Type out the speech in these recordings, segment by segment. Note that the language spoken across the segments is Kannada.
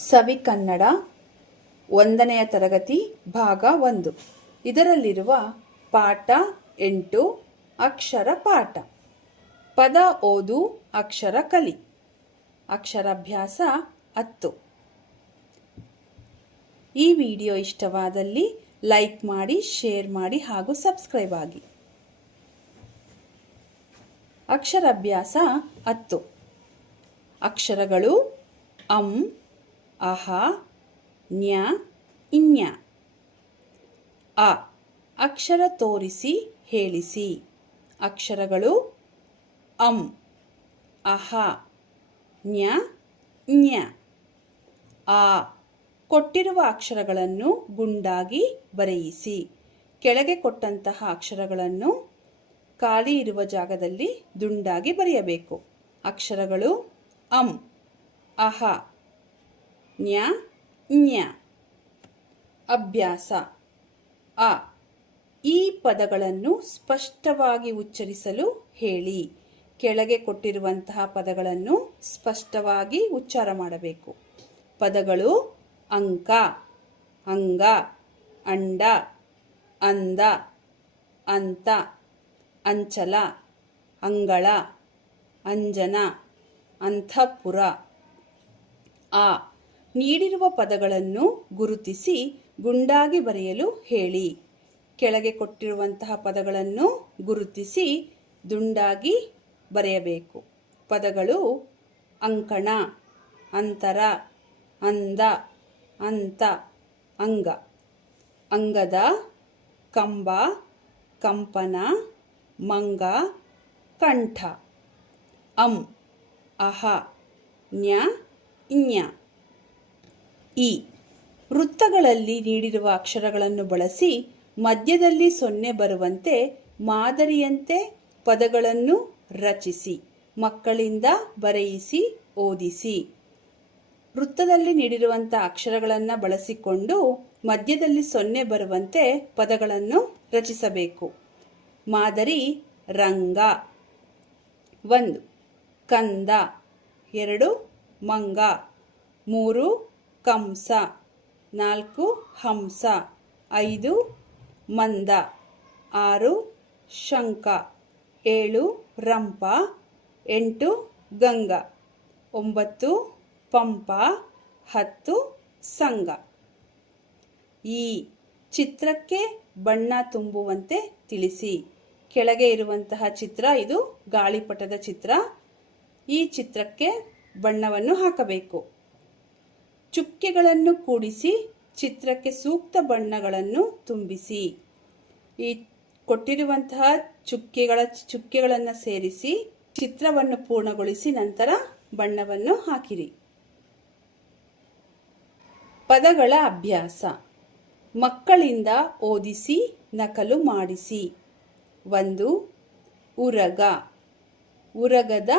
ಸವಿ ಕನ್ನಡ 1ನೆಯ ತರಗತಿ ಭಾಗ 1. ಇದರಲ್ಲಿರುವ ಪಾಠ 8 ಅಕ್ಷರ ಪಾಠ. ಪದ ಓದು, ಅಕ್ಷರ ಕಲಿ. ಅಕ್ಷರಾಭ್ಯಾಸ 10. ಈ ವಿಡಿಯೋ ಇಷ್ಟವಾದಲ್ಲಿ ಲೈಕ್ ಮಾಡಿ, ಶೇರ್ ಮಾಡಿ ಹಾಗೂ ಸಬ್ಸ್ಕ್ರೈಬ್ ಆಗಿ. ಅಕ್ಷರಾಭ್ಯಾಸ 10. ಅಕ್ಷರಗಳು ಅಂ, ಅಹ, ನ್ಯ, ಇನ್ಯ. ಅ ಅಕ್ಷರ ತೋರಿಸಿ ಹೇಳಿಸಿ. ಅಕ್ಷರಗಳು ಅಂ, ಅಹ, ನ್ಯ, ನ್ಯ. ಆ ಕೊಟ್ಟಿರುವ ಅಕ್ಷರಗಳನ್ನು ಗುಂಡಾಗಿ ಬರೆಯಿಸಿ. ಕೆಳಗೆ ಕೊಟ್ಟಂತಹ ಅಕ್ಷರಗಳನ್ನು ಖಾಲಿ ಇರುವ ಜಾಗದಲ್ಲಿ ದುಂಡಾಗಿ ಬರೆಯಬೇಕು. ಅಕ್ಷರಗಳು ಅಂ, ಅಹ, ನ್ಯ, ನ್ಯ. ಅಭ್ಯಾಸ. ಅ ಈ ಪದಗಳನ್ನು ಸ್ಪಷ್ಟವಾಗಿ ಉಚ್ಚರಿಸಲು ಹೇಳಿ. ಕೆಳಗೆ ಕೊಟ್ಟಿರುವಂತಹ ಪದಗಳನ್ನು ಸ್ಪಷ್ಟವಾಗಿ ಉಚ್ಚಾರ ಮಾಡಬೇಕು. ಪದಗಳು ಅಂಕ, ಅಂಗ, ಅಂಡ, ಅಂದ, ಅಂತ, ಅಂಚಲ, ಅಂಗಳ, ಅಂಜನ, ಅಂತಃಪುರ. ಆ ನೀಡಿರುವ ಪದಗಳನ್ನು ಗುರುತಿಸಿ ಗುಂಡಾಗಿ ಬರೆಯಲು ಹೇಳಿ. ಕೆಳಗೆ ಕೊಟ್ಟಿರುವಂತಹ ಪದಗಳನ್ನು ಗುರುತಿಸಿ ದುಂಡಾಗಿ ಬರೆಯಬೇಕು. ಪದಗಳು ಅಂಕಣ, ಅಂತರ, ಅಂದ, ಅಂತ, ಅಂಗ. ಅಂಗದ, ಕಂಬ, ಕಂಪನ, ಮಂಗ, ಕಂಠ. ಅಂ, ಅಹ, ನ್ಯ, ಇನ್ಯ. ಈ ವೃತ್ತಗಳಲ್ಲಿ ನೀಡಿರುವ ಅಕ್ಷರಗಳನ್ನು ಬಳಸಿ ಮಧ್ಯದಲ್ಲಿ ಸೊನ್ನೆ ಬರುವಂತೆ ಮಾದರಿಯಂತೆ ಪದಗಳನ್ನು ರಚಿಸಿ ಮಕ್ಕಳಿಂದ ಬರೆಯಿಸಿ ಓದಿಸಿ. ವೃತ್ತದಲ್ಲಿ ನೀಡಿರುವಂಥ ಅಕ್ಷರಗಳನ್ನು ಬಳಸಿಕೊಂಡು ಮಧ್ಯದಲ್ಲಿ ಸೊನ್ನೆ ಬರುವಂತೆ ಪದಗಳನ್ನು ರಚಿಸಬೇಕು. ಮಾದರಿ ರಂಗ. 1 ಕಂದ, 2 ಮಂಗ, 3 ಕಂಸ, 4 ಹಂಸ, 5 ಮಂದ, 6 ಶಂಖ, 7 ರಂಪ, 8 ಗಂಗ, 9 ಪಂಪ, 10 ಸಂಗ. ಈ ಚಿತ್ರಕ್ಕೆ ಬಣ್ಣ ತುಂಬುವಂತೆ ತಿಳಿಸಿ. ಕೆಳಗೆ ಇರುವಂತಹ ಚಿತ್ರ ಇದು ಗಾಳಿಪಟದ ಚಿತ್ರ. ಈ ಚಿತ್ರಕ್ಕೆ ಬಣ್ಣವನ್ನು ಹಾಕಬೇಕು. ಚುಕ್ಕೆಗಳನ್ನು ಕೂಡಿಸಿ ಚಿತ್ರಕ್ಕೆ ಸೂಕ್ತ ಬಣ್ಣಗಳನ್ನು ತುಂಬಿಸಿ. ಈ ಕೊಟ್ಟಿರುವಂತಹ ಚುಕ್ಕೆಗಳನ್ನು ಸೇರಿಸಿ ಚಿತ್ರವನ್ನು ಪೂರ್ಣಗೊಳಿಸಿ ನಂತರ ಬಣ್ಣವನ್ನು ಹಾಕಿರಿ. ಪದಗಳ ಅಭ್ಯಾಸ. ಮಕ್ಕಳಿಂದ ಓದಿಸಿ ನಕಲು ಮಾಡಿಸಿ. 1 ಉರಗ, ಉರಗದ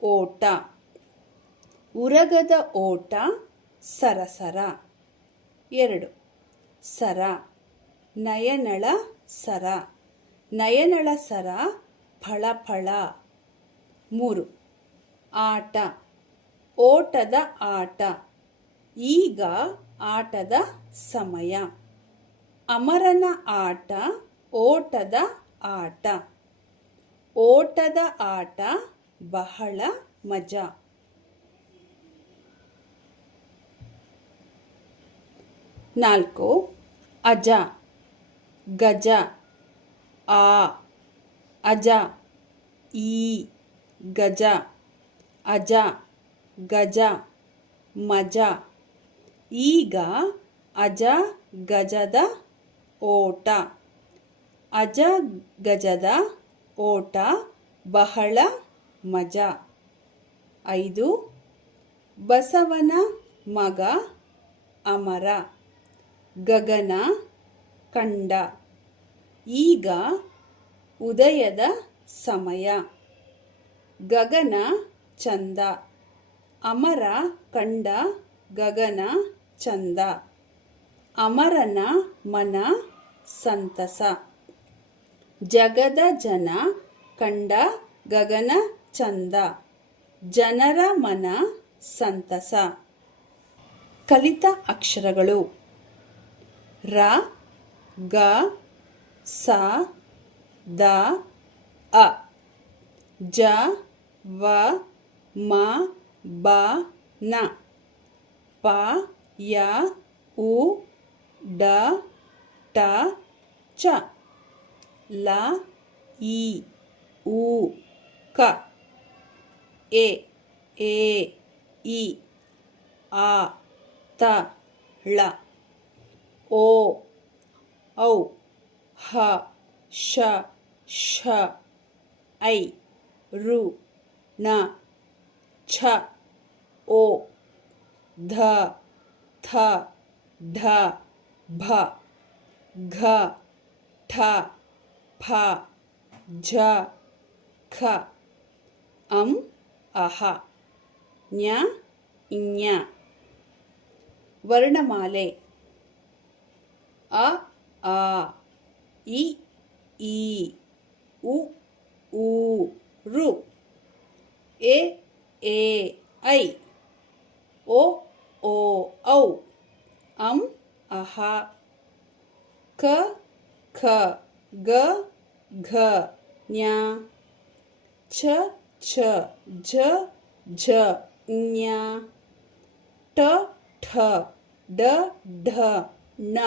ಓಟ. ಉರಗದ ಓಟ ಸರಸರ. 2 ಸರ, ನಯನಳ ಸರ, ನಯನಳ ಸರ ಫಳಫಳ. 3 ಆಟ, ಓಟದ ಆಟ, ಈಗ ಆಟದ ಸಮಯ. ಅಮರನ ಆಟ, ಓಟದ ಆಟ, ಓಟದ ಆಟ ಬಹಳ ಮಜಾ. 4 ಅಜ, ಗಜ, ಆ ಅಜ, ಈ ಗಜ, ಅಜ, ಗಜ, ಮಜ. ಈಗ ಅಜ ಗಜದ ಓಟ, ಅಜ ಗಜದ ಓಟ ಬಹಳ ಮಜಾ. 5 ಬಸವನ ಮಗ ಅಮರ, ಗಗನ ಕಂಡ, ಈಗ ಉದಯದ ಸಮಯ. ಗಗನ ಚಂದ, ಅಮರ ಕಂಡ ಗಗನ ಚಂದ. ಅಮರನ ಮನ ಸಂತಸ. ಜಗದ ಜನ ಕಂಡ ಗಗನ ಚಂದ, ಜನರ ಮನ ಸಂತಸ. ಕಲಿತ ಅಕ್ಷರಗಳು ರ ಗ ಸ ದ ಅ ಜ ವ ಮ ಬ ನ ಪ ಯ ಉ ಡ ಟ ಚ ಲ ಇ ಉ ಕ ಎ ಏ ಇ ಆ ತ ಳ ಓ ಔ ಹ ಶ ಷ ಐ ರು ನ ಛ ಓ ಧ ಥ ಢ ಭ ಘ ಠ ಫ ಝ ಖ ಅಂ ಅಹ ನ್ಯ ಇಞ ವರ್ಣಮಾಲೆ ಅ ಆ ಇ ಈ ಉ ಊ ಋ ಎ ಏ ಐ ಓ ಓ ಔ ಅಂ ಅಹ ಕ ಖ ಗ ಘ ಞ ಛ ಛ ಝ ಝ ಞ ಟ ಠ ಡ ಢ ಣ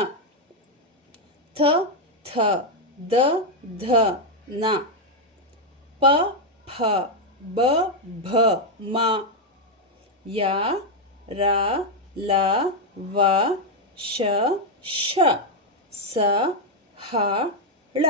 ಥ ಥ ದ ಧ ನ ಪ ಫ ಬ ಭ ಮ ಯ ರ ಲ ವ ಶ ಷ ಸ ಹ ಳ